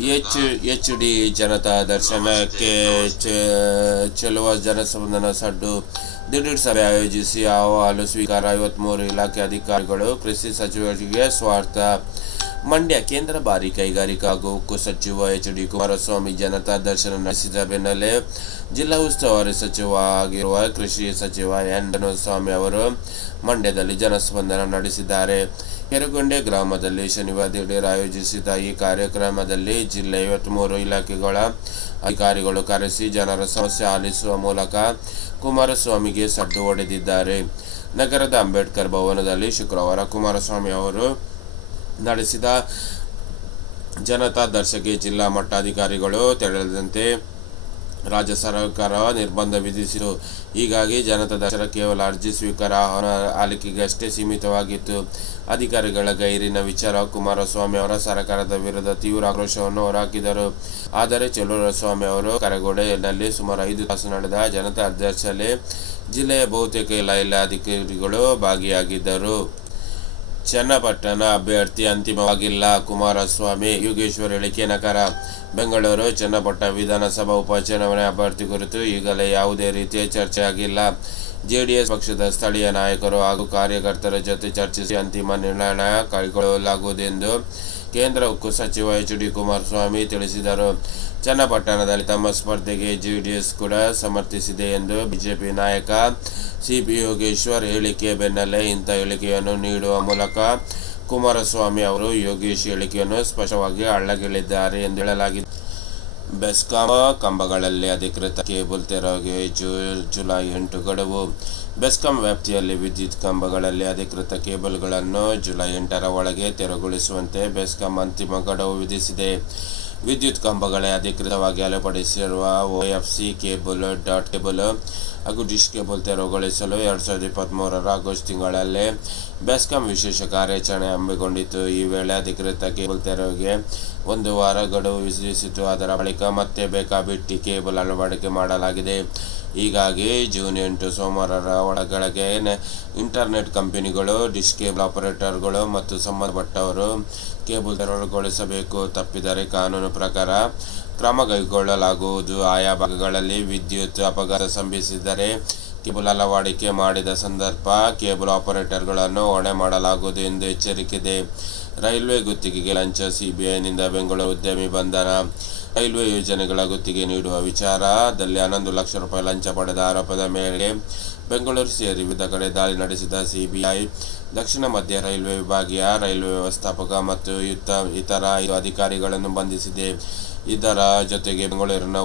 H H D Janata ದರ್ಶನಕ್ಕೆ ಚ- ಚೆಲ್ಲುವ ಜನಸಂಬಂಧನ ಸಡ್ಡು ದಿಢೀರ್ ಸಭೆ ಆಯೋಜಿಸಿ ಅಹವಾಲು ಸ್ವೀಕಾರ. ಐವತ್ಮೂರು ಇಲಾಖೆ ಅಧಿಕಾರಿಗಳು, ಕೃಷಿ ಸಚಿವರಿಗೆ ಸ್ವಾರ್ಥ. ಮಂಡ್ಯ ಕೇಂದ್ರ ಭಾರಿ ಕೈಗಾರಿಕಾ ಹಾಗೂ ಉಕ್ಕು ಸಚಿವ ಎಚ್ ಡಿ ಕುಮಾರಸ್ವಾಮಿ ಜನತಾ ದರ್ಶನ ನಡೆಸಿದ ಬೆನ್ನಲ್ಲೇ ಜಿಲ್ಲಾ ಉಸ್ತುವಾರಿ ಸಚಿವ ಆಗಿರುವ ಕೃಷಿ ಸಚಿವ ಎನ್ ಸ್ವಾಮಿ ಅವರು ಮಂಡ್ಯದಲ್ಲಿ ಜನಸ್ಪಂದನ ನಡೆಸಿದ್ದಾರೆ. ಕೆರಗೊಂಡೆ ಗ್ರಾಮದಲ್ಲಿ ಶನಿವಾರ ಆಯೋಜಿಸಿದ ಈ ಕಾರ್ಯಕ್ರಮದಲ್ಲಿ ಜಿಲ್ಲೆ ಐವತ್ಮೂರು ಇಲಾಖೆಗಳ ಅಧಿಕಾರಿಗಳು ಕರೆಸಿ ಜನರ ಸಮಸ್ಯೆ ಆಲಿಸುವ ಮೂಲಕ ಕುಮಾರಸ್ವಾಮಿಗೆ ಸಡ್ಡು ಹೊಡೆದಿದ್ದಾರೆ. ನಗರದ ಅಂಬೇಡ್ಕರ್ ಭವನದಲ್ಲಿ ಶುಕ್ರವಾರ ಕುಮಾರಸ್ವಾಮಿ ಅವರು ನಡೆಸಿದ ಜನತಾ ದರ್ಶಕ್ಕೆ ಜಿಲ್ಲಾ ಮಟ್ಟಾಧಿಕಾರಿಗಳು ತೆರಳದಂತೆ ರಾಜ್ಯ ಸರ್ಕಾರ ನಿರ್ಬಂಧ ವಿಧಿಸಿತು. ಹೀಗಾಗಿ ಜನತಾ ದರ್ಶನ ಕೇವಲ ಅರ್ಜಿ ಸ್ವೀಕಾರ ಆಹ್ವಾನ ಆಲಿಕೆಗಷ್ಟೇ ಸೀಮಿತವಾಗಿತ್ತು. ಅಧಿಕಾರಿಗಳ ಗೈರಿನ ವಿಚಾರ ಕುಮಾರಸ್ವಾಮಿ ಅವರ ಸರ್ಕಾರದ ವಿರುದ್ಧ ತೀವ್ರ ಆಕ್ರೋಶವನ್ನು ಹೊರಹಾಕಿದರು. ಆದರೆ ಸ್ವಾಮಿ ಅವರು ಕರಗೋಡೆಯಲ್ಲಿ ಸುಮಾರು ಐದು ತಾಸು ನಡೆದ ಜನತಾ ದರ್ಶನದಲ್ಲಿ ಜಿಲ್ಲೆಯ ಬಹುತೇಕ ಇಲಾಖೆ ಅಧಿಕಾರಿಗಳು ಭಾಗಿಯಾಗಿದ್ದರು. ಚನ್ನಪಟ್ಟಣ ಅಭ್ಯರ್ಥಿ ಅಂತಿಮವಾಗಿಲ್ಲ. ಕುಮಾರಸ್ವಾಮಿ, ಯೋಗೇಶ್ವರ್ ಹೇಳಿಕೆ ನಕಾರ ಬೆಂಗಳೂರು ಚನ್ನಪಟ್ಟಣ ವಿಧಾನಸಭಾ ಉಪಚುನಾವಣೆ ಅಭ್ಯರ್ಥಿ ಕುರಿತು ಈಗಲೇ ಯಾವುದೇ ರೀತಿಯ ಚರ್ಚೆ ಆಗಿಲ್ಲ. ಜೆಡಿಎಸ್ ಪಕ್ಷದ ಸ್ಥಳೀಯ ನಾಯಕರು ಹಾಗೂ ಕಾರ್ಯಕರ್ತರ ಜೊತೆ ಚರ್ಚಿಸಿ ಅಂತಿಮ ನಿರ್ಣಯ ಕೈಗೊಳ್ಳಲಾಗುವುದೆಂದು ಕೇಂದ್ರ ಉಕ್ಕು ಸಚಿವ ಎಚ್ ಡಿ ಕುಮಾರಸ್ವಾಮಿ ತಿಳಿಸಿದರು. ಚನ್ನಪಟ್ಟಣದಲ್ಲಿ ತಮ್ಮ ಸ್ಪರ್ಧೆಗೆ ಜೆಡಿಎಸ್ ಕೂಡ ಸಮರ್ಥಿಸಿದೆ ಎಂದು ಬಿಜೆಪಿ ನಾಯಕ ಸಿಪಿ ಯೋಗೇಶ್ವರ್ ಹೇಳಿಕೆ ಬೆನ್ನಲ್ಲೇ ಇಂಥ ಹೇಳಿಕೆಯನ್ನು ನೀಡುವ ಮೂಲಕ ಕುಮಾರಸ್ವಾಮಿ ಅವರು ಯೋಗೇಶ್ ಹೇಳಿಕೆಯನ್ನು ಸ್ಪಷ್ಟವಾಗಿ ಅಳ್ಳಗಿಳಿದ್ದಾರೆ ಎಂದು ಹೇಳಲಾಗಿದೆ. ಬೆಸ್ಕಾಂ ಕಂಬಗಳಲ್ಲಿ ಅಧಿಕೃತ ಕೇಬಲ್ ತೆರವಿಗೆ ಜೂ ಜುಲೈ ಎಂಟು ಗಡುವು. ಬೆಸ್ಕಾಂ ವ್ಯಾಪ್ತಿಯಲ್ಲಿ ವಿದ್ಯುತ್ ಕಂಬಗಳಲ್ಲಿ ಅಧಿಕೃತ ಕೇಬಲ್ಗಳನ್ನು ಜುಲೈ ಎಂಟರ ಒಳಗೆ ತೆರವುಗೊಳಿಸುವಂತೆ ಬೆಸ್ಕಾಂ ಅಂತಿಮ ಗಡುವು ವಿಧಿಸಿದೆ. ವಿದ್ಯುತ್ ಕಂಬಗಳೇ ಅಧಿಕೃತವಾಗಿ ಅಳವಡಿಸಿರುವ ಸಿ ಕೇಬಲ್ ಡಾಟ್ ಕೇಬಲ್ ಹಾಗೂ ಡಿಶ್ ಕೇಬಲ್ ತೆರವುಗೊಳಿಸಲು ಎರಡು ಸಾವಿರದ ಇಪ್ಪತ್ತ್ಮೂರರ ಆಗಸ್ಟ್ ತಿಂಗಳಲ್ಲಿ ಬೆಸ್ಕಾಂ ವಿಶೇಷ ಕಾರ್ಯಾಚರಣೆ ಹಮ್ಮಿಕೊಂಡಿತ್ತು. ಈ ವೇಳೆ ಅಧಿಕೃತ ಕೇಬಲ್ ತೆರವಿಗೆ ಒಂದು ವಾರ ಗಡುವು ವಿಧಿಸಿತು ಅದರ ಬಳಿಕ ಮತ್ತೆ ಬೇಕಾಬಿಟ್ಟಿ ಕೇಬಲ್ ಅಳವಡಿಕೆ ಮಾಡಲಾಗಿದೆ. ಹೀಗಾಗಿ ಜೂನ್ ಎಂಟು ಸೋಮವಾರ ಒಳಗಳಿಗೆ ಇಂಟರ್ನೆಟ್ ಕಂಪನಿಗಳು, ಡಿಶ್ ಕೇಬಲ್ ಆಪರೇಟರ್ಗಳು ಮತ್ತು ಸಂಬಂಧಪಟ್ಟವರು ಕೇಬಲ್ ತೆರವುಗೊಳಿಸಬೇಕು ತಪ್ಪಿದರೆ ಕಾನೂನು ಪ್ರಕಾರ ಕ್ರಮ ಕೈಗೊಳ್ಳಲಾಗುವುದು. ಆಯಾ ಭಾಗಗಳಲ್ಲಿ ವಿದ್ಯುತ್ ಅಪಘಾತ ಸಂಭವಿಸಿದರೆ ಕೇಬಲ್ ಅಳವಡಿಕೆ ಮಾಡಿದ ಸಂದರ್ಭ ಕೇಬಲ್ ಆಪರೇಟರ್ಗಳನ್ನು ಹೊಣೆ ಮಾಡಲಾಗುವುದು ಎಂದು ಎಚ್ಚರಿಕೆದೆ ರೈಲ್ವೆ ಗುತ್ತಿಗೆಗೆ ಲಂಚ, ಸಿಬಿಐನಿಂದ ಬೆಂಗಳೂರು ಉದ್ಯಮಿ ಬಂಧನ. ರೈಲ್ವೆ ಯೋಜನೆಗಳ ಗುತ್ತಿಗೆ ನೀಡುವ ವಿಚಾರದಲ್ಲಿ ಹನ್ನೊಂದು ಲಕ್ಷ ರೂಪಾಯಿ ಲಂಚ ಪಡೆದ ಆರೋಪದ ಮೇರೆಗೆ ಬೆಂಗಳೂರು ಸೇರಿ ವಿವಿಧ ಕಡೆ ದಾಳಿ ನಡೆಸಿದ ಸಿಬಿಐ, ದಕ್ಷಿಣ ಮಧ್ಯ ರೈಲ್ವೆ ವಿಭಾಗೀಯ ರೈಲ್ವೆ ವ್ಯವಸ್ಥಾಪಕ ಮತ್ತು ಇತರ ಐದು ಅಧಿಕಾರಿಗಳನ್ನು ಬಂಧಿಸಿದೆ. ಇದರ ಜೊತೆಗೆ ಬೆಂಗಳೂರಿನ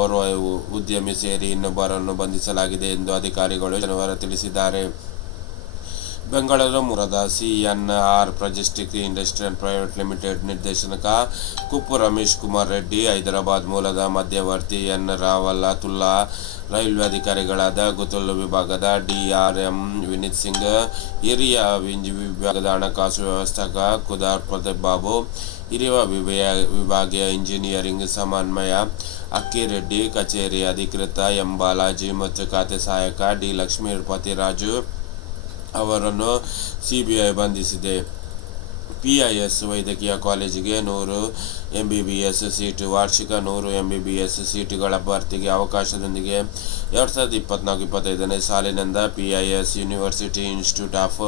ಓರ್ವ ಉದ್ಯಮಿ ಸೇರಿ ಇನ್ನೊಬ್ಬರನ್ನು ಬಂಧಿಸಲಾಗಿದೆ ಎಂದು ಅಧಿಕಾರಿಗಳು ಶನಿವಾರ ತಿಳಿಸಿದ್ದಾರೆ. ಬೆಂಗಳೂರು ಮೂಲದ ಸಿಎನ್ಆರ್ ಪ್ರಜೆಸ್ಟಿಕ್ ಇಂಡಸ್ಟ್ರಿಯಲ್ ಪ್ರೈವೇಟ್ ಲಿಮಿಟೆಡ್ ನಿರ್ದೇಶಕ ಕುಪ್ಪು ರಮೇಶ್ ಕುಮಾರ್ ರೆಡ್ಡಿ, ಹೈದರಾಬಾದ್ ಮೂಲದ ಮಧ್ಯವರ್ತಿ ಎನ್ ರಾವಲತುಲ್ಲಾ, ರೈಲ್ವೆ ಅಧಿಕಾರಿಗಳಾದ ಗುತುಲ್ ವಿಭಾಗದ ಡಿಆರ್ಎಂ ವಿನೀತ್ ಸಿಂಗ್, ಹಿರಿಯ ವಿಭಾಗದ ಹಣಕಾಸು ವ್ಯವಸ್ಥಾಪಕ ಕುದಾರ್ ಪ್ರದೀಪ್ ಬಾಬು, ಹಿರಿಯ ವಿಭಾಗೀಯ ಇಂಜಿನಿಯರಿಂಗ್ ಸಮನ್ವಯ ಅಕ್ಕಿರೆಡ್ಡಿ ಕಚೇರಿ ಅಧಿಕೃತ ಎಂ ಬಾಲಾಜಿ ಮತ್ತು ಖಾತೆ ಸಹಾಯಕ ಡಿ ಲಕ್ಷ್ಮೀಪತಿ ರಾಜು ಅವರನ್ನು ಸಿಬಿಐ ಬಂಧಿಸಿದೆ. ಪಿಐಎಸ್ ವೈದ್ಯಕೀಯ ಕಾಲೇಜಿಗೆ ನೂರು ಎಂಬಿಬಿಎಸ್ ಸೀಟು ವಾರ್ಷಿಕ ನೂರು ಎಂಬಿಬಿಎಸ್ ಸೀಟುಗಳ ಭರ್ತಿಗೆ ಅವಕಾಶದೊಂದಿಗೆ ಎರಡು ಸಾವಿರದ ಇಪ್ಪತ್ನಾಲ್ಕು, ಇಪ್ಪತ್ತೈದನೇ ಸಾಲಿನಿಂದ PIS university institute of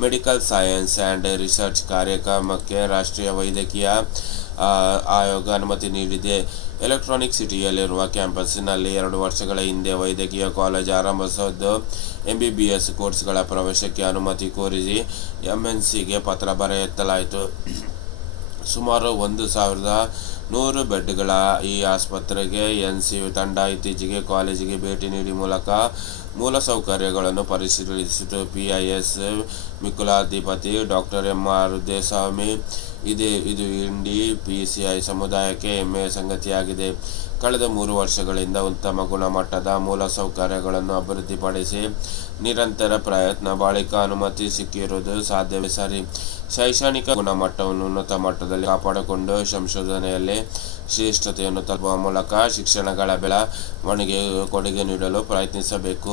medical science and research ಕಾರ್ಯಕ್ರಮಕ್ಕೆ ರಾಷ್ಟ್ರೀಯ ವೈದ್ಯಕೀಯ ಆಯೋಗ ಅನುಮತಿ ನೀಡಿದೆ. ಎಲೆಕ್ಟ್ರಾನಿಕ್ ಸಿಟಿಯಲ್ಲಿರುವ ಕ್ಯಾಂಪಸ್ನಲ್ಲಿ ಎರಡು ವರ್ಷಗಳ ಹಿಂದೆ ವೈದ್ಯಕೀಯ ಕಾಲೇಜ್ ಆರಂಭಿಸಿದ್ದು ಎಸ್ ಕೋರ್ಸ್ಗಳ ಪ್ರವೇಶಕ್ಕೆ ಅನುಮತಿ ಕೋರಿ ಎಂಎನ್ಸಿಗೆ ಪತ್ರ ಬರೆಯಲಾಯಿತು. ಸುಮಾರು ಒಂದು ಸಾವಿರದ ನೂರು ಬೆಡ್ಗಳ ಈ ಆಸ್ಪತ್ರೆಗೆ ಎನ್ ಸಿ ತಂಡ ಇತ್ತೀಚೆಗೆ ಕಾಲೇಜಿಗೆ ಭೇಟಿ ನೀಡಿ ಮೂಲಕ ಮೂಲಸೌಕರ್ಯಗಳನ್ನು ಪರಿಶೀಲಿಸಿತು. ಪಿಐಎಸ್ ಮಿಕುಲಾಧಿಪತಿ ಡಾಕ್ಟರ್ ಎಂ ಆರ್ ದೇಸ್ವಾಮಿ ಇದೇ ಇದು ಇಂಡಿ ಪಿ ಸಿ ಐ ಸಮುದಾಯಕ್ಕೆ ಹೆಮ್ಮೆಯ ಸಂಗತಿಯಾಗಿದೆ. ಕಳೆದ ಮೂರು ವರ್ಷಗಳಿಂದ ಉತ್ತಮ ಗುಣಮಟ್ಟದ ಮೂಲಸೌಕರ್ಯಗಳನ್ನು ಅಭಿವೃದ್ಧಿಪಡಿಸಿ ನಿರಂತರ ಪ್ರಯತ್ನ, ಬಳಿಕ ಅನುಮತಿ ಸಿಕ್ಕಿರುವುದು ಸಾಧ್ಯವೇ ಸರಿ. ಶೈಕ್ಷಣಿಕ ಗುಣಮಟ್ಟವನ್ನು ಉನ್ನತ ಮಟ್ಟದಲ್ಲಿ ಕಾಪಾಡಿಕೊಂಡು ಸಂಶೋಧನೆಯಲ್ಲಿ ಶ್ರೇಷ್ಠತೆಯನ್ನು ತಲುಪುವ ಮೂಲಕ ಶಿಕ್ಷಣಗಳ ಬೆಳವಣಿಗೆ ಕೊಡುಗೆ ನೀಡಲು ಪ್ರಯತ್ನಿಸಬೇಕು.